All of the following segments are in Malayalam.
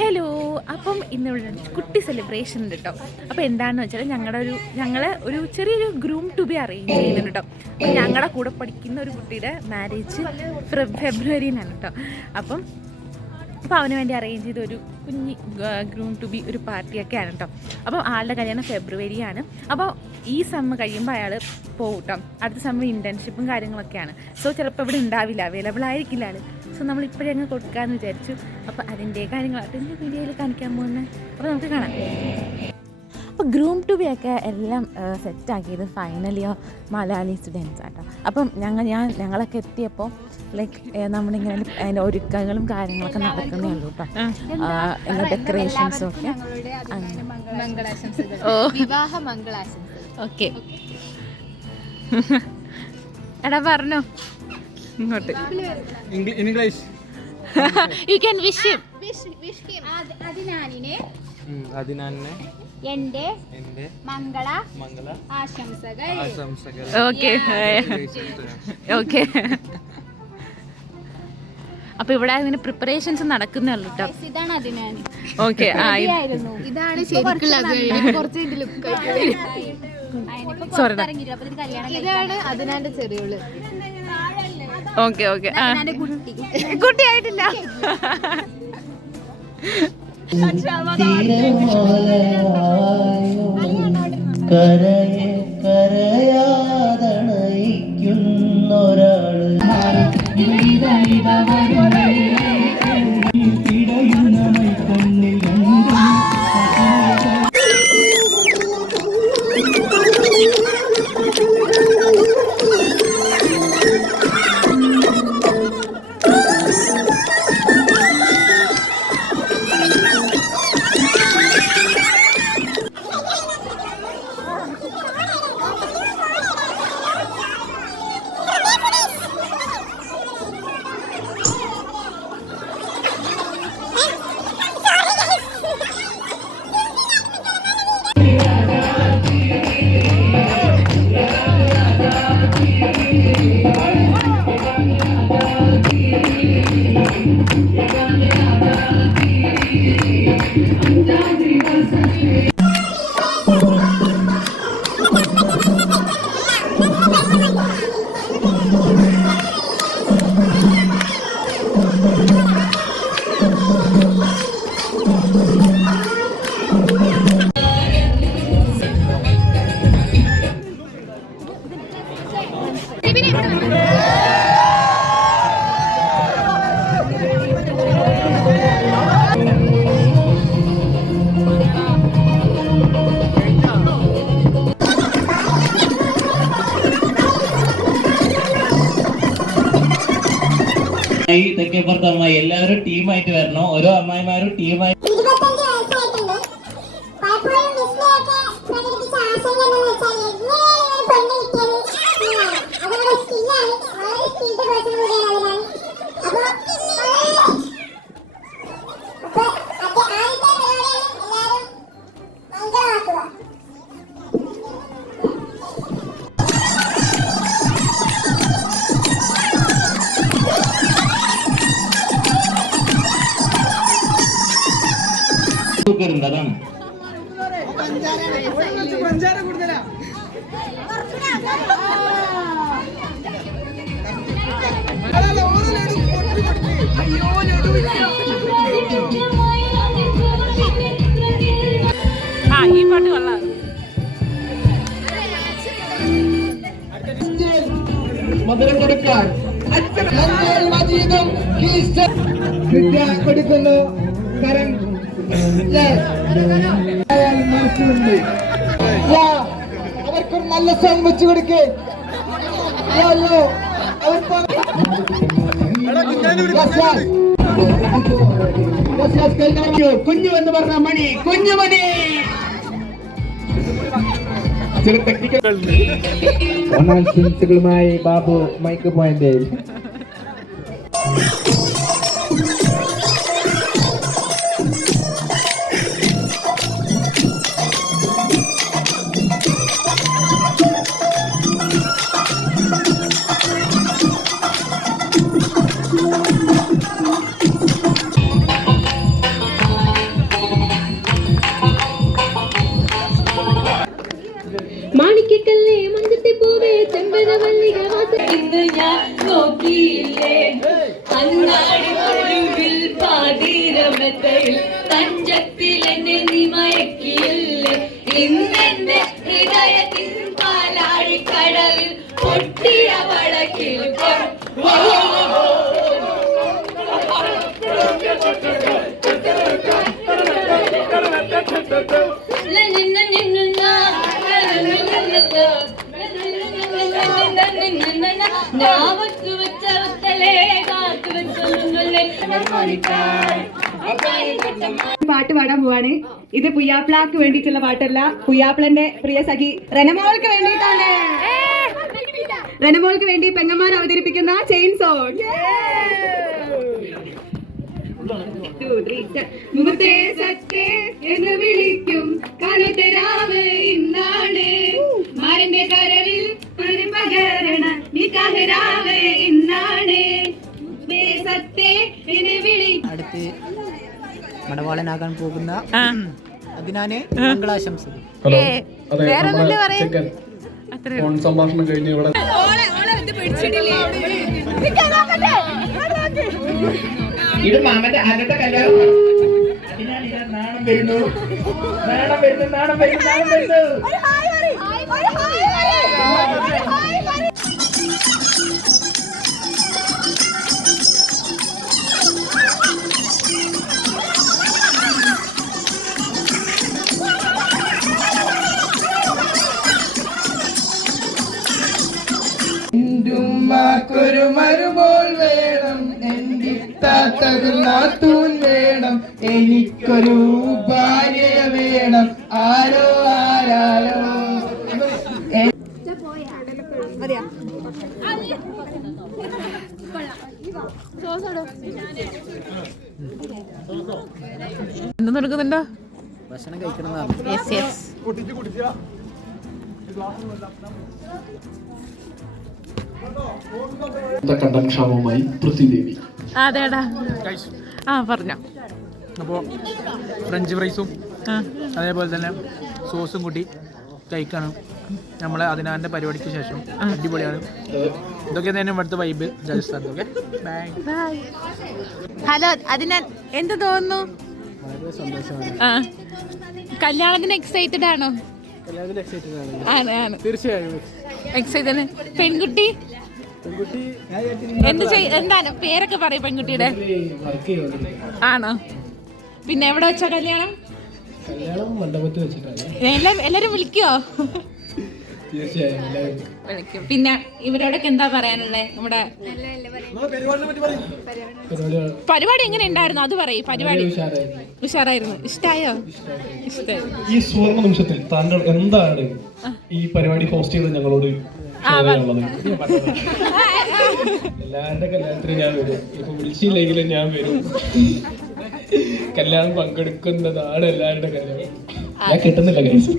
ഹലോ, അപ്പം ഇന്നിവിടെ കുട്ടി സെലിബ്രേഷൻ ഉണ്ട് കേട്ടോ. അപ്പോൾ എന്താണെന്ന് വെച്ചാൽ ഞങ്ങളെ ഒരു ചെറിയൊരു ഗ്രൂം ടു ബി അറേഞ്ച് ചെയ്യുന്നുണ്ട് കേട്ടോ. അപ്പം ഞങ്ങളുടെ കൂടെ പഠിക്കുന്ന ഒരു കുട്ടിയുടെ മാരേജ് ഫെബ്രുവരിയിലാണ് കേട്ടോ. അപ്പോൾ അവന് വേണ്ടി അറേഞ്ച് ചെയ്ത ഒരു കുഞ്ഞി ഗ്രൂം ടു ബി ഒരു പാർട്ടിയൊക്കെയാണ് കേട്ടോ. അപ്പോൾ ആളുടെ കല്യാണം ഫെബ്രുവരിയാണ്. അപ്പോൾ ഈ സമ്മ് കഴിയുമ്പോൾ അയാൾ പോകും കേട്ടോ. അടുത്ത സമ്മ് ഇൻറ്റേൺഷിപ്പും കാര്യങ്ങളൊക്കെയാണ്. സോ ചിലപ്പോൾ ഇവിടെ ഉണ്ടാവില്ല, അവൈലബിൾ ആയിരിക്കില്ല ആൾ. സോ നമ്മൾ ഇപ്പോഴേ അങ്ങ് കൊടുക്കാമെന്ന് വിചാരിച്ചു. അപ്പോൾ അതിൻ്റെ കാര്യങ്ങളായിട്ട് എൻ്റെ വീഡിയോയിൽ കാണിക്കാൻ പോകുന്നത്. അപ്പോൾ നമുക്ക് കാണാം. അപ്പോൾ ഗ്രൂം ടു ബി ഒക്കെ എല്ലാം സെറ്റാക്കിയത് ഫൈനൽ ഇയർ മലയാളി സ്റ്റുഡൻസ് ആട്ടോ. അപ്പം ഞങ്ങളൊക്കെ എത്തിയപ്പോൾ ലൈക്ക് നമ്മളിങ്ങനെ അതിൻ്റെ ഒരുക്കങ്ങളും കാര്യങ്ങളൊക്കെ നടക്കുന്നേ ഉള്ളൂ കേട്ടോ. ഡെക്കറേഷൻസും ഒക്കെ. ഓക്കെ, എടാ പറഞ്ഞോ ഇങ്ങോട്ട്. English you can wish him. അതിനാനെ എന്റെ മംഗള ആശംസകൾ. Okay okay. അപ്പൊ ഇവിടെ ഇതിന് പ്രിപ്പറേഷൻസ് നടക്കുന്നേ ഉള്ളൂ കേട്ടോ. ഇതാണ് അതിനാനി. ഓക്കെ, ഇതാണ് ശരിക്കുള്ള സോറി. ഇതാണ് അതിനാന്റെ ചെറിയോള്. Okay okay. കുട്ടി ആയിട്ടില്ല. കരയാതണയിക്കുന്നൊരാള് തെക്കേപ്പുറത്തമ്മായി എല്ലാവരും ടീമായിട്ട് വരണം. ഓരോ അമ്മായിമാരും ടീമായി. അതാണ് ഈ പാട്ട് കൊള്ളാം. മധുരം കൊടുക്കാൻ കൊടുക്കുന്നു. കരൺ അവർക്കൊരു നല്ല സോങ് വെച്ചു കൊടുക്കേ. കുഞ്ഞു എന്ന് പറഞ്ഞ മണി, കുഞ്ഞുമണി. ചില ടെക്നിക്കൽ ഓണാശംസകളുമായി ബാബു മൈക്ക് പോയിന്റ്. മമതയിൽ തഞ്ചത്തിൽ എന്നെ നീ മയക്കിയില്ലേ ഇന്നെന്റെ ഹൃദയത്തിൻ പാലാഴിക്കടവിൽ പൊട്ടിയ വളക്കിൽ പാട്ട് പാടാൻ പോവാണ്. ഇത് പുയ്യാപ്പിളക്ക് വേണ്ടിയിട്ടുള്ള പാട്ടല്ല, പുയ്യാപ്പിളന്റെ പ്രിയ സഖി റെനമോൾക്ക് വേണ്ടിയിട്ടാണ്. റെനമോൾക്ക് വേണ്ടി പെങ്ങന്മാർ അവതരിപ്പിക്കുന്ന ചെയിൻ സോങ്. മുഖത്തെ സത്തേ എന്ന് വിളിക്കും കാലത്തെ രാവ് ഇന്നാണ് മാരന്റെ കരവിൽ ഒരു പകരണ നിക്കാഹരാവ് ഇന്നാണ് സത്തേ എന്ന് വിളിക്കും. അടുത്ത് മടവാളനാകാൻ പോകുന്ന അതിനാണ് മംഗളാശംസകൾ. ഫോൺ സംഭാഷണം കഴിഞ്ഞ് ഇവിടെ ഇത് മാമന്റെ അന്നത്തെ കല്യാണം അതിനാൽ ഇത് നാണം വരുന്നു നാണം വരുന്നു നാണം വരുന്നു നാണം വരുന്നു. ഒരു മരുപോൽ വേണം, എന്തിത്താത്തൊരു നാത്തൂൻ വേണം, എനിക്കൊരു ഭാര്യ വേണം, ആരോ ആരാരോ. എന്ത് നടക്കുന്നുണ്ടോ? ഭക്ഷണം കഴിക്കണമെന്നാണ്. കണ്ടക്ഷാമമായി പൃഥ്വിദേവി. അതേടാ പറഞ്ഞോ. അപ്പോൾ ഫ്രഞ്ച് ഫ്രൈസും അതേപോലെ തന്നെ സോസും കൂട്ടി കഴിക്കണം നമ്മളെ അതിനാൻ്റെ പരിപാടിക്ക് ശേഷം. അടിപൊളിയാണ്. ഇതൊക്കെ തന്നെ ഇവിടുത്തെ vibe Rajasthan. Okay bye. Hello അതിനാൽ എന്ത് തോന്നുന്നു? വളരെ സന്തോഷമാണ്. കല്യാണത്തിന് എക്സൈറ്റഡ് ആണോ? ആണ് തീർച്ചയായും എക്സൈറ്റഡ്. പെൺകുട്ടി എന്താണ് പേരൊക്കെ പറയും പെൺകുട്ടിയുടെ? ആണോ? പിന്നെ എവിടെ വെച്ചാ കല്യാണം? മണ്ഡപത്തിൽ വെച്ചിട്ടാണ്. എല്ലാരും വിളിക്കുവോ? തീർച്ചയായും വിളിക്കും. പിന്നെ ഇവരോടൊക്കെ എന്താ പറയാനുള്ളത്? നമ്മുടെ പരിപാടി എങ്ങനെ ഉണ്ടായിരുന്നു അത് പറയും. പരിപാടി ഉഷാറായിരുന്നു. ഇഷ്ടായോ? ഇഷ്ടായി. ഈ സുവർണ നിമിഷത്തിൽ താങ്കൾ എന്താണ് ഈ പരിപാടി ഹോസ്റ്റ് ചെയ്ത് ഞങ്ങളോട് പറയാനുള്ളത്? എല്ലാവരുടെ കല്യാണത്തിന് ഞാൻ വരും, ഇപ്പൊ വിളിച്ചില്ലെങ്കിലും ഞാൻ വരും. കല്യാണം പങ്കെടുക്കുന്നതാണ് എല്ലാവരുടെ കല്യാണം. ഞാൻ കിട്ടുന്നില്ല ഗൈസ്.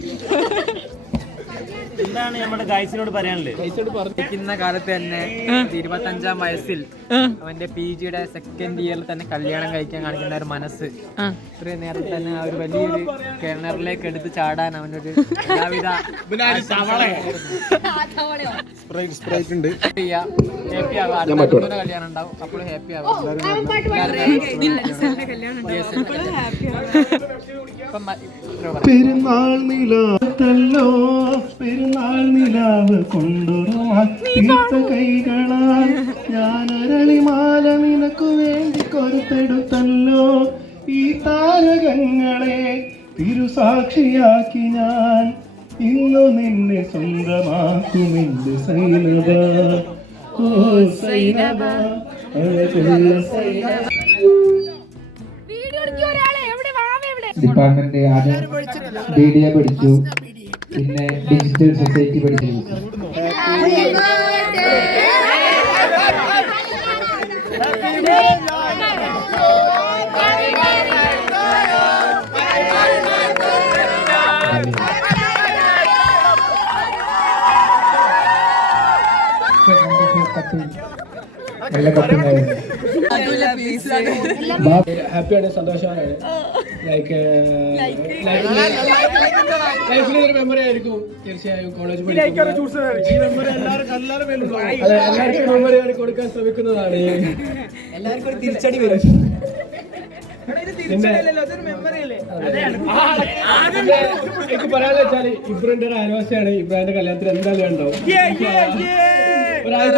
എന്താണ് നമ്മുടെ ഗൈസിനോട് പറയാനുള്ളത്? ഗൈസിനോട് പറഞ്ഞിരിക്കുന്ന കാലത്ത് തന്നെ 25-ാം വയസ്സിൽ അവന്റെ PGയുടെ സെക്കൻഡ് ഇയറിൽ തന്നെ കല്യാണം കഴിക്കാൻ കാണിക്കുന്ന ഒരു മനസ്സ്, ഇത്രയും നേരത്തെ തന്നെ ആ ഒരു വലിയൊരു കിണറിലേക്ക് എടുത്ത് ചാടാൻ അവനൊരു എല്ലാവിധ ഹാപ്പി ആവാം. അടുത്ത കല്യാണം ഉണ്ടാവും, അപ്പോഴും ഹാപ്പി ആവാം. പെരുന്നാൾ നിലാവല്ലോ, പെരുന്നാൾ നിലാവ് കൊണ്ടുവരുവാൻ കൈകളാൽ ഞാനൊരളിമാല നിനക്കു വേണ്ടി കൊരുത്തെടുത്തല്ലോ. ഈ താരകങ്ങളെ തിരുസാക്ഷിയാക്കി ഞാൻ ഇന്നു നിന്നെ സ്വന്തമാക്കുമെന്റെ സൈനബ. ഓ സൈനബ, ഡിപ്പാർട്ട്മെന്റ് ആദ്യം BDA പഠിച്ചു, പിന്നെ ഡിജിറ്റൽ സൊസൈറ്റി പഠിച്ചു. നല്ല കത്തുണ്ടായിരുന്നു. ഹാപ്പിയാണ്, സന്തോഷമാണ്. ലൈക്ക് ലൈഫിൽ ഒരു മെമ്മറി ആയിരിക്കും തീർച്ചയായും. കോളേജ് എല്ലാവർക്കും മെമ്മറി കൊടുക്കാൻ ശ്രമിക്കുന്നതാണ്. എല്ലാവർക്കും ഒരു തിരിച്ചടി വരും. പിന്നെ എനിക്ക് പറയാനുള്ള വെച്ചാല് ഇബ്രാന്റെ ഒരു ആനിവേഴ്സറിയാണ്. ഇബ്രാന്റെ കല്യാണത്തിന് എന്തായാലും ഉണ്ടാവും. ഒരാഴ്ച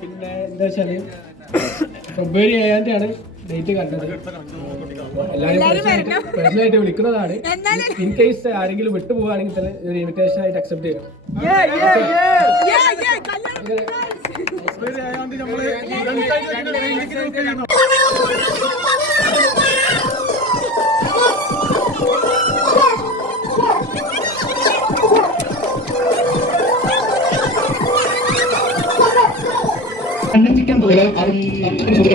പിന്നെ എന്താ വെച്ചാല് ഫെബ്രുവരി 7 ഡേറ്റ് കണ്ടത്. എല്ലാവരും പേഴ്സണലായിട്ട് വിളിക്കുന്നതാണ്. ഇൻ കേസ് ആരെങ്കിലും വിട്ടുപോകുകയാണെങ്കിൽ തന്നെ ഒരു ഇൻവിറ്റേഷൻ ആയിട്ട് അക്സെപ്റ്റ് ചെയ്യാം. ചിക്കൻ പോലെ 5 മിനിറ്റ്